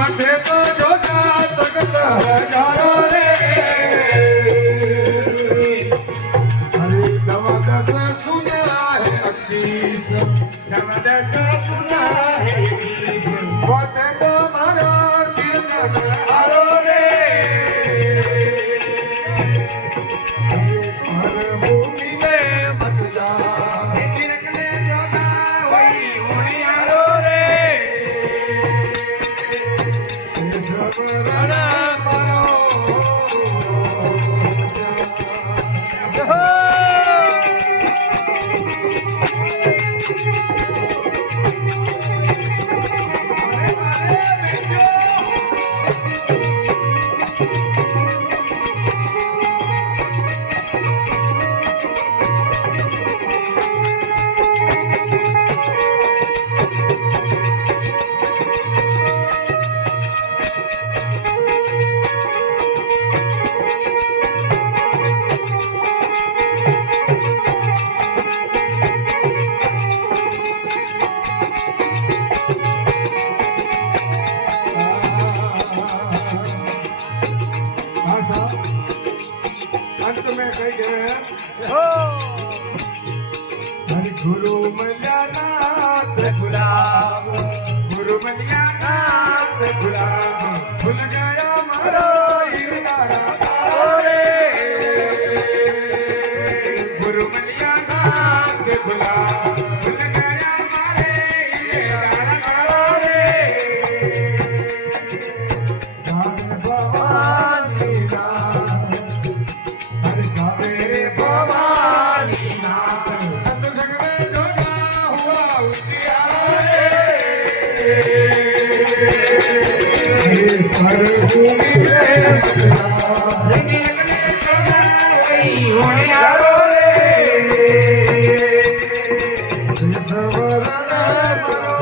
आठे तो जोगा तकत हजारो रे हरे दवदस सुना है अकीस दवदस सुना है बात तो मारा सिर हारो रे हर भूमि में मत जा तिरकने जोगा वही मुनियारो रे सबरा परो अंत में कही गए हरि गुरु मल्यानाथ गुलाब गुरु मल्यानाथ गुलाब भूल गया मारो इरदारा रे गुरु मल्यानाथ गुलाब भूल गया मारे इरदारा रे जान भवानी नाथ हर कावेरे भवानी नाथ सतसंग में जोगा हुआ उजियारा रे हर भूमि में जोगा वही होनियारो रे सबरा परो